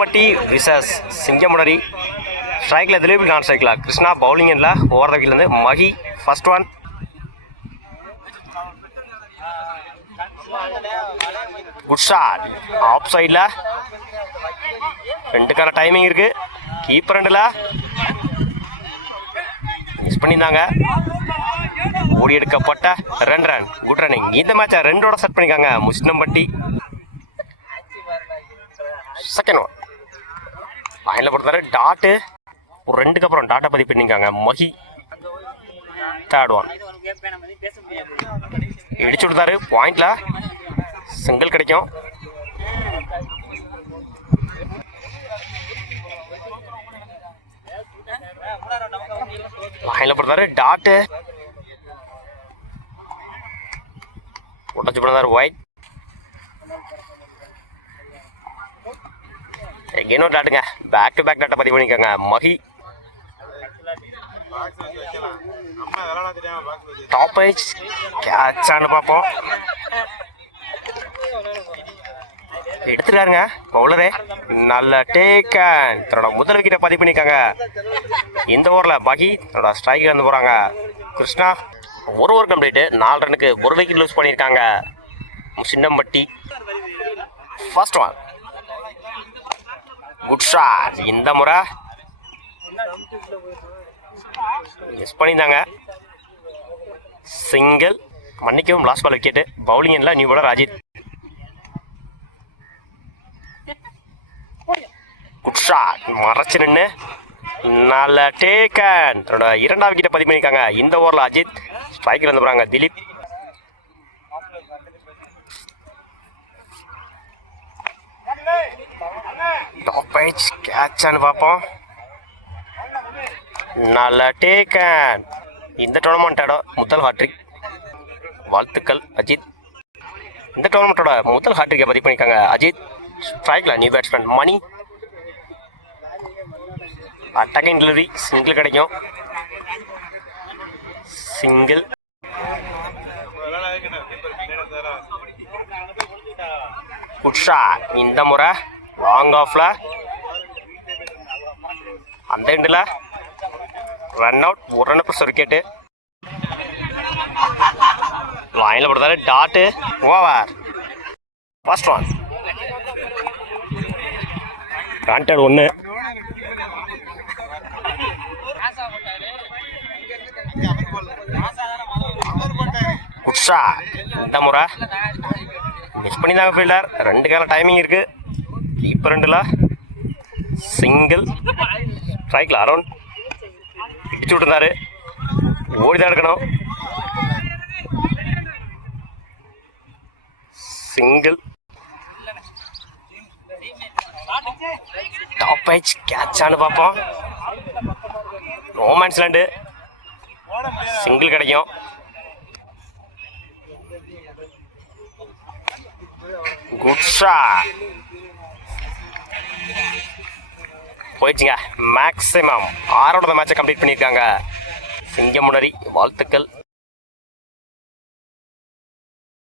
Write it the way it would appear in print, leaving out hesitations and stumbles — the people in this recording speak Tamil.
மட்டி விசஸ் சிங்கமுனரி. ஸ்ட்ரைக்கில் திலீப், நான் ஸ்ட்ரைக்கில் கிருஷ்ணா. பவுலிங் எண்ணில் ஓவர் த விக்கெட்லேருந்து Mahi. First one. Good shot. Off சைடில் ரெண்டுக்கான டைமிங் இருக்குது. கீப்பர் ரெண்டில் மிஸ் பண்ணியிருந்தாங்க. ஓடி எடுக்கப்பட்ட 2 ரன். Good running. இந்த மேட்சை 2ஓட செட் பண்ணிக்காங்க முஸ்லிம்பட்டி. Second one. லைனில் பொறுத்தாரு டாட்டு. ஒரு 2க்கு அப்புறம் டாட்டை பதிவு பண்ணிக்காங்க மகி. Third one. இடிச்சு விடுத்தாரு. பாயிண்ட்ல சிங்கிள் கிடைக்கும். லைனில் பொறுத்தாரு டாட்டு. உடச்சு போனார் ஒயிட். எங்கேனோ டாட்டுங்க. பேக் டு பேக் டாட்டை பதிவு பண்ணிக்கோங்க மகி. டாப் ஏஜ் கேட்சான்னு பார்ப்போம். எடுத்துட்டாருங்க பவுலரே. நல்ல டேக்கன். தன்னோட முதல் விக்கெட்டை பதிவு பண்ணிக்காங்க. இந்த ஓவரில் மகி தன்னோட ஸ்ட்ரைக்கில் இருந்து போகிறாங்க. கிருஷ்ணா ஒரு ஓவர் கம்ப்ளீட்டு. 4 ரனுக்கு 1 விக்கெட் லூஸ் பண்ணியிருக்காங்க Chinnampatti. First one. Good shot. இந்த முறை மிஸ் பண்ணியிருந்தாங்க. சிங்கிள். மன்னிக்கவும் லாஸ்ட் பால் விக்கெட்டு. பவுலிங் எண்ணில் new bowler Ajith. Good shot. மறைச்சு நின்று நல்ல டேக்கன். தன்னோட 2ஆம் விக்கெட்டை பதிவு பண்ணியிருக்காங்க. இந்த ஓவரில் அஜித். ஸ்ட்ரைக்கில் வந்து போகிறாங்க திலீப். டாப் ஏஜ் கேட்சான்னு பார்ப்போம். நல்ல டேக்கன். இந்த டோர்னமெண்ட்டோட முதல் ஹாட்ரிக். வாழ்த்துக்கள் அஜித். இந்த டோர்னமெண்ட்டோட முதல் ஹாட்ரிக்கை பதிவு பண்ணியிருக்காங்க அஜித். ஸ்ட்ரைக்கில் new batsman Mani. Attacking delivery. Single கிடைக்கும். சிங்கிள். Good shot. இந்த முறை லாங் ஆஃப்ல அந்த எண்டில் run out. 1 run plus wicket. லைனில் போடுறாரு dot. Over. First one. Contact 1. Good shot. இந்த முறை மிஸ் பண்ணியிருந்தாங்க ஃபீல்டர். 2க்கான டைமிங் இருக்குது. கீப்பர் ரெண்டில் சிங்கிள். ஸ்ட்ரைக்கில் அரௌண்ட் இடிச்சு விட்டுருந்தாரு. ஓடிதான் எடுக்கணும். சிங்கிள். டாப் ஏஜ் கேட்சான்னு பார்ப்போம். No man's land. சிங்கிள் கிடைக்கும். Good shot. போயிடுச்சுங்க. மேக்ஸிமம் 6ஓட மேட்சை கம்ப்ளீட் பண்ணியிருக்காங்க சிங்கமுனரி. வாழ்த்துக்கள்.